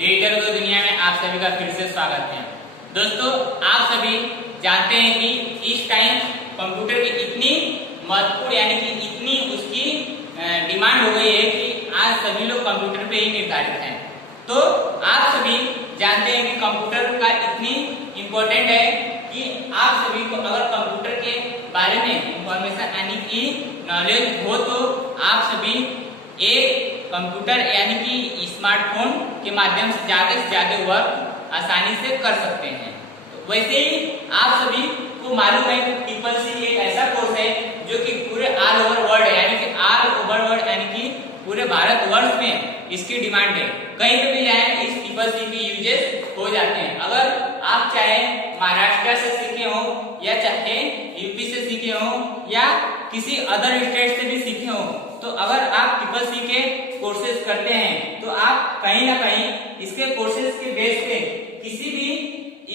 Digital की दुनिया में आप सभी का फिर से स्वागत है। दोस्तों, आप सभी जानते हैं कि इस टाइम कंप्यूटर की इतनी महत्वपूर्ण यानी कि इतनी उसकी डिमांड हो गई है कि आज सभी लोग कंप्यूटर पे ही निर्धारित हैं। तो आप सभी जानते हैं कि कंप्यूटर का इतनी इम्पोर्टेंट है कि आप सभी को अगर कंप्यूटर के बारे में इंफॉर्मेशन यानी कि नॉलेज हो तो आप सभी एक कंप्यूटर यानी कि स्मार्टफोन के माध्यम से ज्यादा वर्क आसानी से कर सकते हैं। तो वैसे ही आप सभी को मालूम है कि ट्रिपल-सी एक ऐसा कोर्स है जो कि पूरे ऑल ओवर वर्ल्ड यानी कि पूरे भारतवर्ष में इसकी डिमांड है। कहीं पे भी जाए इस ट्रिपल-सी के यूजेस हो जाते हैं। अगर आप चाहे महाराष्ट्र से सीखे हो या चाहे यूपी से सीखे हो या किसी अदर स्टेट से भी सीखे हो, तो अगर आप ट्रिपल-सी के कोर्सेज करते हैं तो आप कहीं ना कहीं इसके कोर्सेज के बेस पे किसी भी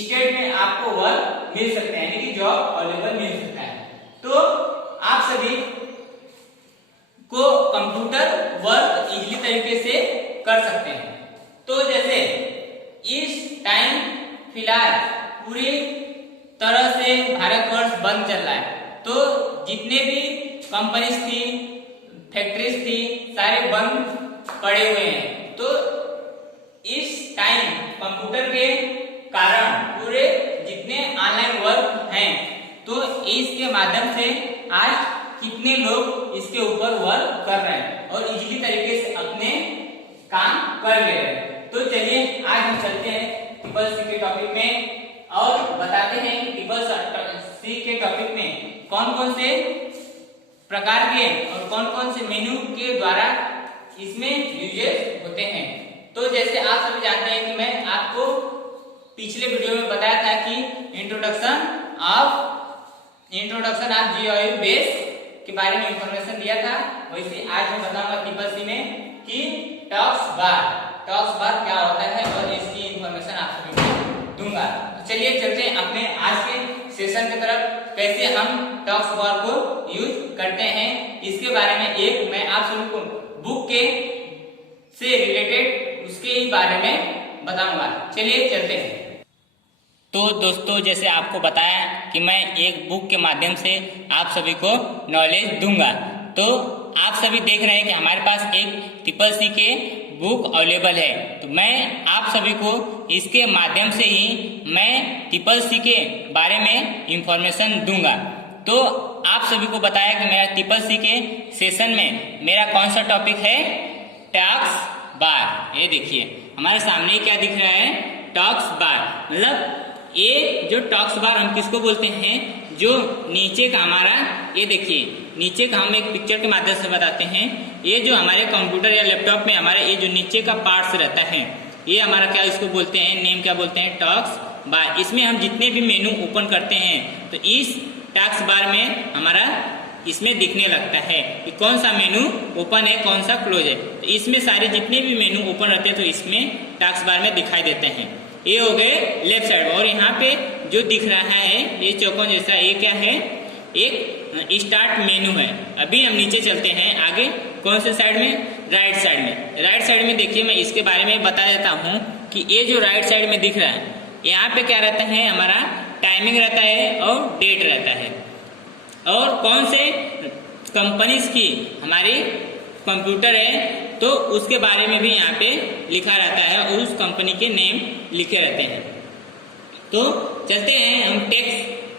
स्टेट में आपको वर्क मिल सकता है यानी कि जॉब अवेलेबल मिल सकता है। तो आप सभी को कंप्यूटर वर्क इजीली तरीके से कर सकते हैं। तो जैसे इस टाइम फिलहाल पूरी तरह से भारतवर्ष बंद चल रहा है, तो जितने भी कंपनीज थी, फैक्ट्रीज थी, सारे बंद पड़े हुए हैं। तो इस टाइम कंप्यूटर के कारण पूरे जितने ऑनलाइन वर्क हैं, तो इसके माध्यम से आज कितने लोग इसके ऊपर वर्क कर रहे हैं और इजीली तरीके से अपने काम कर ले रहे हैं। तो चलिए आज हम चलते हैं ट्रिपल-सी के टॉपिक में और बताते हैं कि ट्रिपल-सी के टॉपिक में कौन कौन से प्रकार के और कौन कौन से मेन्यू के द्वारा इसमें यूजेस होते हैं। तो जैसे आप सभी जानते हैं कि मैं आपको पिछले वीडियो में बताया था कि इंट्रोडक्शन ऑफ जीआईयू बेस के बारे में इंफॉर्मेशन दिया था। वैसे आज मैं बताऊंगा ट्रिपल-सी में कि टॉक्स बार क्या होता है और इसकी इंफॉर्मेशन आप सभी को दूंगा। तो चलिए चलते हैं अपने आज के सेशन की तरफ, कैसे हम टॉक्स बार को यूज करते हैं इसके बारे में एक मैं आप सभी को बुक के से रिलेटेड उसके ही बारे में बताऊंगा। चलिए चलते हैं। तो दोस्तों, जैसे आपको बताया कि मैं एक बुक के माध्यम से आप सभी को नॉलेज दूंगा। तो आप सभी देख रहे हैं कि हमारे पास एक ट्रिपल-सी के बुक अवेलेबल है। तो मैं आप सभी को इसके माध्यम से ही मैं ट्रिपल-सी के बारे में इंफॉर्मेशन दूंगा। तो आप सभी को बताया कि मेरा ट्रिपल-सी के सेशन में मेरा कौन सा टॉपिक है, टॉक्स बार। ये देखिए हमारे सामने क्या दिख रहा है, टॉक्स बार। मतलब ये जो टॉक्स बार हम किसको बोलते हैं, जो नीचे का हमारा, ये देखिए नीचे का हम एक पिक्चर के माध्यम से बताते हैं। ये जो हमारे कंप्यूटर या लैपटॉप में हमारे ये जो नीचे का पार्ट्स रहता है, ये हमारा क्या इसको बोलते हैं, नेम क्या बोलते हैं, टॉक्स बार। इसमें हम जितने भी मेनू ओपन करते हैं तो इस टॉक्स बार में हमारा इसमें दिखने लगता है कि कौन सा मेनू ओपन है, कौन सा क्लोज है। तो इसमें सारे जितने भी मेनू ओपन रहते हैं तो इसमें टॉक्स बार में दिखाई देते हैं। ये हो गए लेफ्ट साइड। और यहाँ पे जो दिख रहा है ये चौकोन जैसा, ये क्या है, एक स्टार्ट मेनू है। अभी हम नीचे चलते हैं आगे, कौन से साइड में, राइट साइड में। राइट साइड में देखिए मैं इसके बारे में बता देता हूँ कि ये जो राइट साइड में दिख रहा है, यहाँ पे क्या रहता है, हमारा टाइमिंग रहता है और डेट रहता है और कौन से कंपनीज की हमारी कंप्यूटर है तो उसके बारे में भी यहाँ पे लिखा रहता है और उस कंपनी के नेम लिखे रहते हैं। तो चलते हैं हम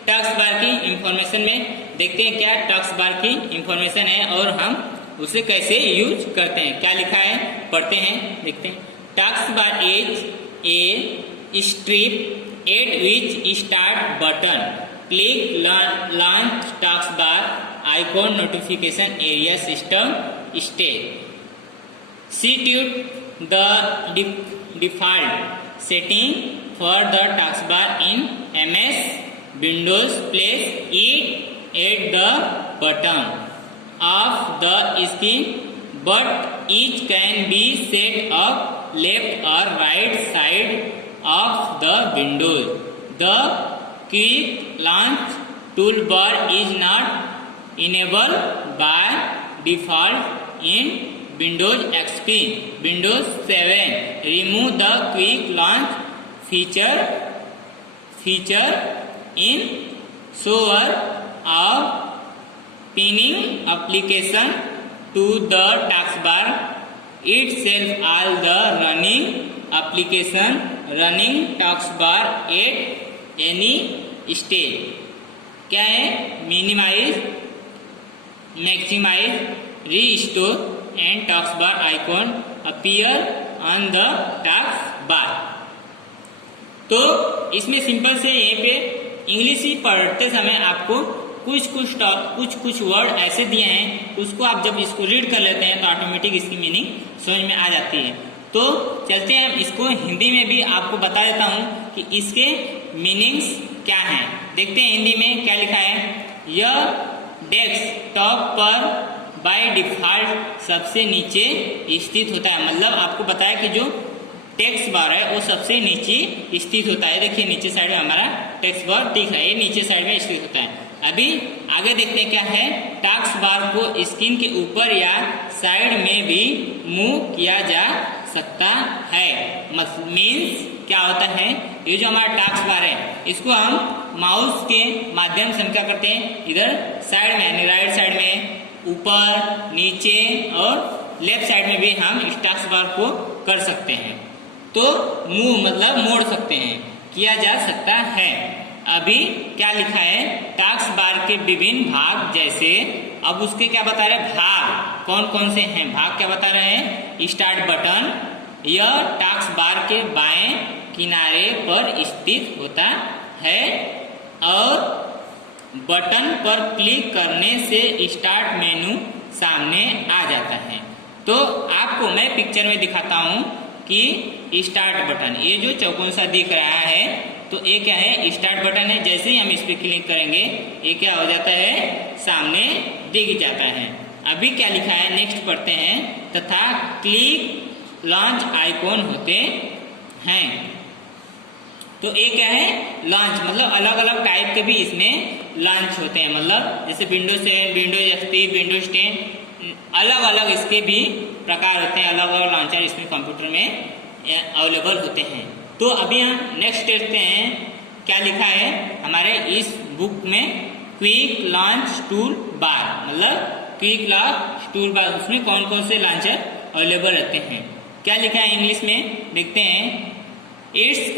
टॉक्स बार की इंफॉर्मेशन में, देखते हैं क्या टॉक्स बार की इंफॉर्मेशन है और हम उसे कैसे यूज करते हैं। क्या लिखा है पढ़ते हैं, देखते हैं। Talks bar is a strip eight which start button, click launch talks bar icon notification area system state. Set the default setting for the taskbar in MS Windows. Place it at the bottom of the screen, but each can be set up left or right side of the window. The quick launch toolbar is not enabled by default in Windows XP, Windows 7, remove the quick launch feature in shore of pinning application to the task bar itself all the running application running task bar at any stage। क्या है? Minimise, maximise, restore and task bar icon appear on the task bar. तो इसमें simple से यहीं पे English ही पढ़ते समय आपको कुछ वर्ड ऐसे दिए हैं, उसको आप जब इसको रीड कर लेते हैं तो ऑटोमेटिक इसकी मीनिंग समझ में आ जाती है। तो चलते हैं इसको हिंदी में भी आपको बता देता हूं कि इसके मीनिंग्स क्या हैं। देखते हैं हिंदी में क्या लिखा है। यह डेस्कटॉप पर बाय डिफॉल्ट सबसे नीचे स्थित होता है। मतलब आपको बताया कि जो टेक्स्ट बार है वो सबसे नीचे स्थित होता है। देखिए नीचे साइड में हमारा टेक्स्ट बार दिख रहा है, ये नीचे साइड में स्थित होता है। अभी आगे देखते हैं क्या है। टास्क बार को स्क्रीन के ऊपर या साइड में भी मूव किया जा सकता है। मीन्स क्या होता है, ये जो हमारा टास्क बार है इसको हम माउस के माध्यम से हम क्या करते हैं, इधर साइड में यानी राइट साइड में, ऊपर, नीचे और लेफ्ट साइड में भी हम इस टास्क बार को कर सकते हैं। तो मूव मतलब मोड़ सकते हैं, किया जा सकता है। अभी क्या लिखा है, टास्क बार के विभिन्न भाग जैसे, अब उसके क्या बता रहे हैं, भाग कौन कौन से हैं, भाग क्या बता रहे हैं। स्टार्ट बटन, यह टास्क बार के बाएं किनारे पर स्थित होता है और बटन पर क्लिक करने से स्टार्ट मेनू सामने आ जाता है। तो आपको मैं पिक्चर में दिखाता हूं कि स्टार्ट बटन, ये जो चौकोन सा दिख रहा है तो ये क्या है, स्टार्ट बटन है। जैसे ही हम इस पर क्लिक करेंगे ये क्या हो जाता है, सामने दिख जाता है। अभी क्या लिखा है, नेक्स्ट पढ़ते हैं। तथा क्लिक लॉन्च आइकॉन होते हैं। तो ये क्या है, लॉन्च मतलब अलग अलग टाइप के भी इसमें लॉन्च होते हैं। मतलब जैसे विंडोज 7, विंडोज एक्सपी, विंडोज 10, अलग अलग इसके भी प्रकार होते हैं। अलग अलग लॉन्चर इसमें कंप्यूटर में अवेलेबल होते हैं। तो अभी हम नेक्स्ट देखते हैं क्या लिखा है हमारे इस बुक में। क्विक लॉन्च टूल बार, मतलब क्विक लॉन्च टूल बार, उसमें कौन कौन से लॉन्चर अवेलेबल रहते हैं। क्या लिखा है इंग्लिश में, देखते हैं। It's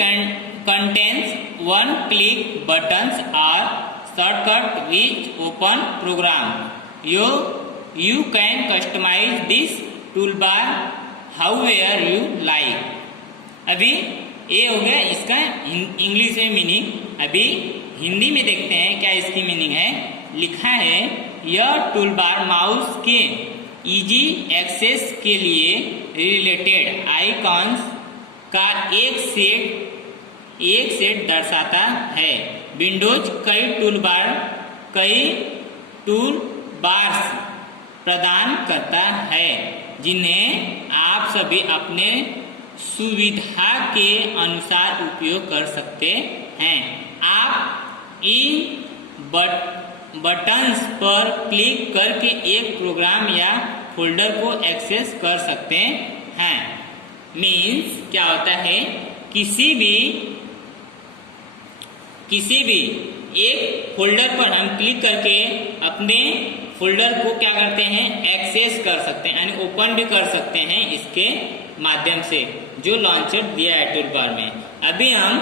contains one click buttons और shortcut which open program. You can customize this toolbar however you like. अभी ये हो गया इसका इंग्लिश में मीनिंग। अभी हिंदी में देखते हैं क्या इसकी मीनिंग है। लिखा है, यह टूल बार माउस के इजी एक्सेस के लिए रिलेटेड आइकॉन्स का एक सेट दर्शाता है। विंडोज कई टूल बार्स प्रदान करता है जिन्हें आप सभी अपने सुविधा के अनुसार उपयोग कर सकते हैं। आप इन बटन्स पर क्लिक करके एक प्रोग्राम या फोल्डर को एक्सेस कर सकते हैं। मीन्स क्या होता है, किसी भी एक फोल्डर पर हम क्लिक करके अपने फोल्डर को क्या करते हैं, एक्सेस कर सकते हैं, यानी ओपन भी कर सकते हैं इसके माध्यम से, जो लॉन्चर दिया है टूल बार में। अभी हम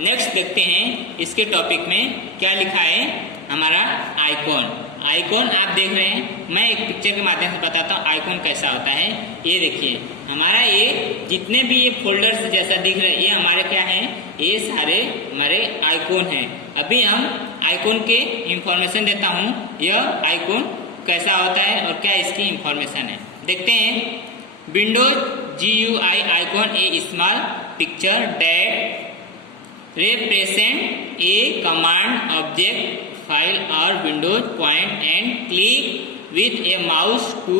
नेक्स्ट देखते हैं इसके टॉपिक में क्या लिखा है हमारा आइकॉन। आइकॉन आप देख रहे हैं, मैं एक पिक्चर के माध्यम से बताता हूँ आइकॉन कैसा होता है। ये देखिए हमारा ये जितने भी ये फोल्डर्स जैसा दिख रहे हैं ये हमारे क्या हैं, ये सारे हमारे आइकॉन हैं। अभी हम आइकॉन के इंफॉर्मेशन देता हूँ, यह आइकॉन कैसा होता है और क्या इसकी इंफॉर्मेशन है। देखते हैं। Windows GUI icon A small picture that represent a command object file or windows point and click with a mouse to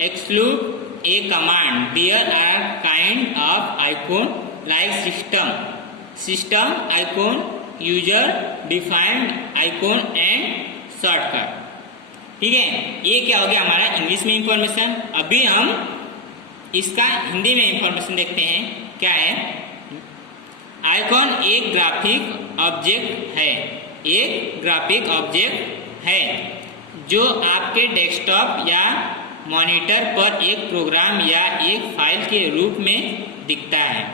execute a command. There are kind of icon like system icon, user defined icon and shortcut। ठीक है, ये क्या हो गया हमारा English में information. अभी हम इसका हिंदी में इंफॉर्मेशन देखते हैं क्या है। आइकॉन एक ग्राफिक ऑब्जेक्ट है, एक ग्राफिक ऑब्जेक्ट है जो आपके डेस्कटॉप या मॉनिटर पर एक प्रोग्राम या एक फाइल के रूप में दिखता है।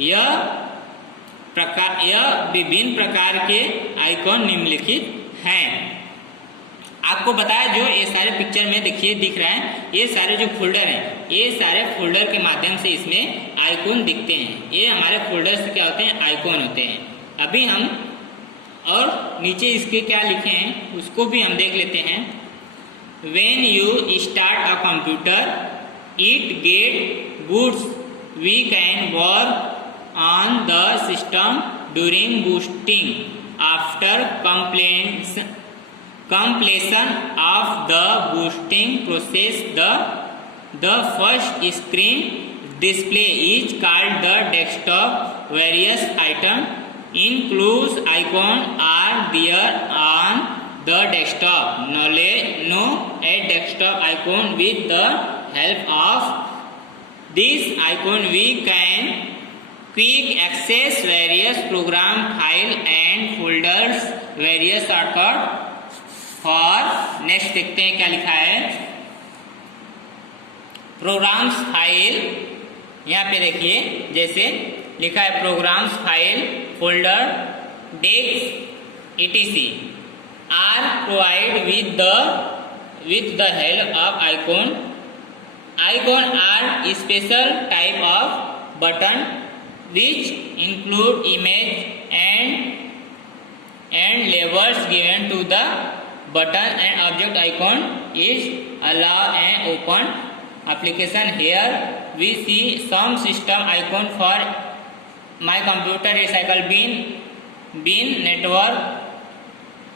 यह विभिन्न प्रकार के आइकॉन निम्नलिखित हैं। आपको बताया जो ये सारे पिक्चर में देखिए दिख रहा है, ये सारे जो फोल्डर हैं, ये सारे फोल्डर के माध्यम से इसमें आइकॉन दिखते हैं। ये हमारे फोल्डर से क्या होते हैं, आइकॉन होते हैं। अभी हम और नीचे इसके क्या लिखे हैं उसको भी हम देख लेते हैं। When you start a computer, it gets boots. We can work on the system during boosting. After completion of the boosting process, the first screen display is called the desktop. Various items, includes icons, are there on the desktop. No a desktop icon. With the help of this icon we can quick access various program, file and folders, various shortcut for। Next देखते हैं क्या लिखा है। Programs file, यहाँ पे देखिए जैसे लिखा है programs file, folder, desk etc are provided with the help of icon. Icon are special type of button which include image and labels given to the button and object. Icon is allow and open application. Here we see some system icon for my computer, recycle bin network,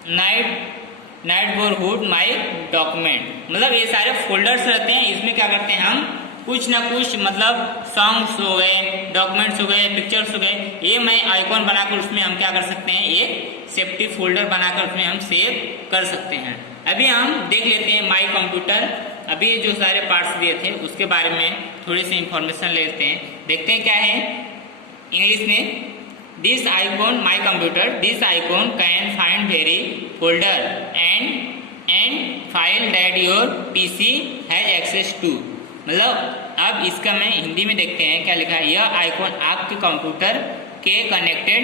neighbourhood, my document. मतलब ये सारे folders रहते हैं। इसमें क्या करते हैं हम कुछ ना कुछ, मतलब सॉन्ग्स हो गए, डॉक्यूमेंट्स हो गए, पिक्चर्स हो गए, ये मैं आइकॉन बनाकर उसमें हम क्या कर सकते हैं, एक सेफ्टी फोल्डर बनाकर उसमें हम सेव कर सकते हैं। अभी हम देख लेते हैं माई कंप्यूटर। अभी जो सारे पार्ट्स दिए थे उसके बारे में थोड़ी सी इंफॉर्मेशन लेते हैं, देखते हैं क्या है इंग्लिश में। This icon, my computer, this icon can find very folder and file that your PC has access to। मतलब अब इसका मैं हिंदी में देखते हैं क्या लिखा है। यह आइकॉन आपके कंप्यूटर के कनेक्टेड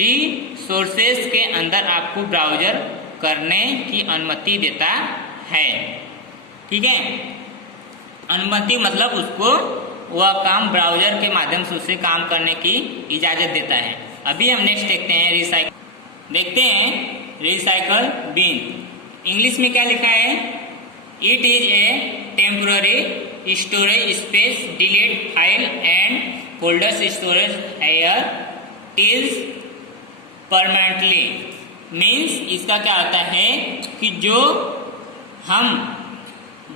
रिसोर्सेज के अंदर आपको ब्राउजर करने की अनुमति देता है। ठीक है, अनुमति मतलब उसको वह काम ब्राउजर के माध्यम से उससे काम करने की इजाजत देता है। अभी हम नेक्स्ट देखते हैं रिसाइकल बिन। इंग्लिश में क्या लिखा है, it is a temporary storage space, delete file and folders storage here tills permanently. Means इसका क्या होता है कि जो हम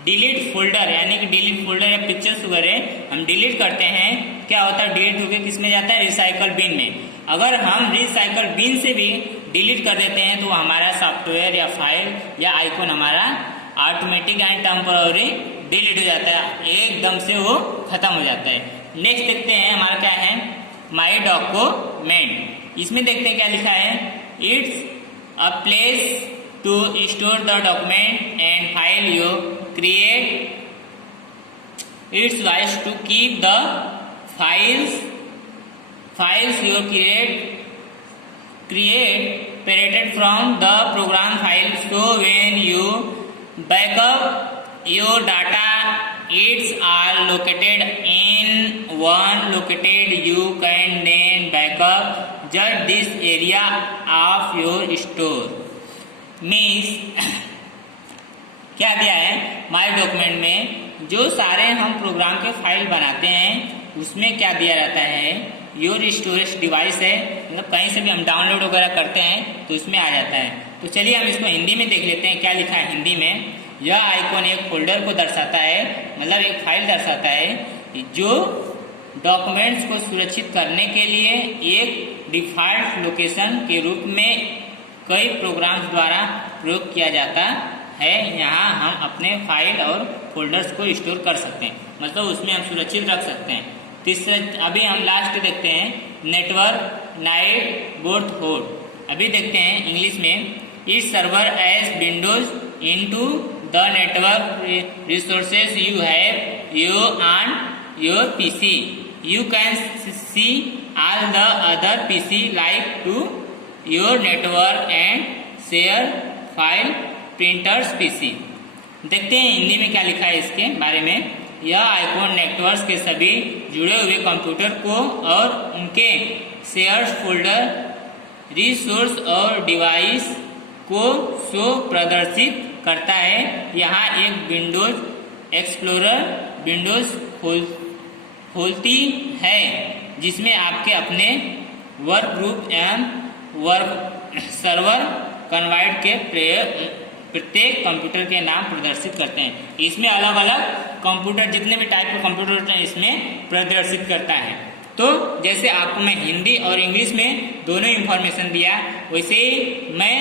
डिलीट फोल्डर यानी कि डिलीट फोल्डर या पिक्चर्स वगैरह हम डिलीट करते हैं, क्या होता है डिलीट होकर किस में जाता है, रिसाइकल बिन में। अगर हम रिसाइकल बिन से भी डिलीट कर देते हैं तो हमारा सॉफ्टवेयर या फाइल या आइकॉन हमारा ऑटोमेटिक एंड टेम्पोररी डिलीट हो जाता है, एकदम से वो खत्म हो जाता है। नेक्स्ट देखते हैं हमारा क्या है, माई डॉक्यूमेंट। इसमें देखते हैं क्या लिखा है, it's a place to store the document and file you create। It's wise to keep the files you created from the program file, so when you back up your data it's all located in one located you can then back up just this area of your store। means क्या दिया है, माई document में जो सारे हम programme के file बनाते हैं उसमें क्या दिया रहता है, योर स्टोरेज डिवाइस है, मतलब कहीं से भी हम डाउनलोड वगैरह करते हैं तो इसमें आ जाता है। तो चलिए हम इसको हिंदी में देख लेते हैं क्या लिखा है हिंदी में। यह आइकॉन एक फोल्डर को दर्शाता है, मतलब एक फाइल दर्शाता है जो डॉक्यूमेंट्स को सुरक्षित करने के लिए एक डिफॉल्ट लोकेशन के रूप में कई प्रोग्राम्स द्वारा प्रयोग किया जाता है। यहाँ हम अपने फाइल और फोल्डर्स को स्टोर कर सकते हैं। मतलब उसमें हम सुरक्षित रख सकते हैं। तीसरा, अभी हम लास्ट देखते हैं नेटवर्क नाइट बोट होड। अभी देखते हैं इंग्लिश में, it server as Windows into the network resources you have you on your PC, you can see all the other PC like to your network and share file printers PC. देखते हैं हिंदी में क्या लिखा है इसके बारे में। यह आइकॉन नेटवर्क के सभी जुड़े हुए कंप्यूटर को और उनके शेयर्स फोल्डर, रिसोर्स और डिवाइस को शो प्रदर्शित करता है। यहाँ एक विंडोज एक्सप्लोरर विंडोज खोलती है जिसमें आपके अपने वर्क ग्रुप एवं वर्क सर्वर कन्वर्ट के प्रत्येक कंप्यूटर के नाम प्रदर्शित करते हैं। इसमें अलग अलग कंप्यूटर, जितने भी टाइप के कंप्यूटर होते हैं इसमें प्रदर्शित करता है। तो जैसे आपको मैं हिंदी और इंग्लिश में दोनों इंफॉर्मेशन दिया, वैसे ही मैं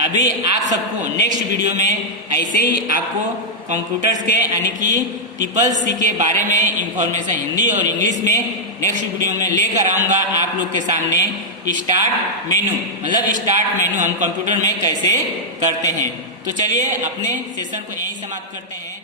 अभी आप सबको नेक्स्ट वीडियो में ऐसे ही आपको कंप्यूटर्स के यानी कि CCC के बारे में इंफॉर्मेशन हिंदी और इंग्लिश में नेक्स्ट वीडियो में लेकर आऊँगा आप लोग के सामने। स्टार्ट मेनू, मतलब स्टार्ट मेनू हम कंप्यूटर में कैसे करते हैं। तो चलिए अपने सेशन को यहीं समाप्त करते हैं।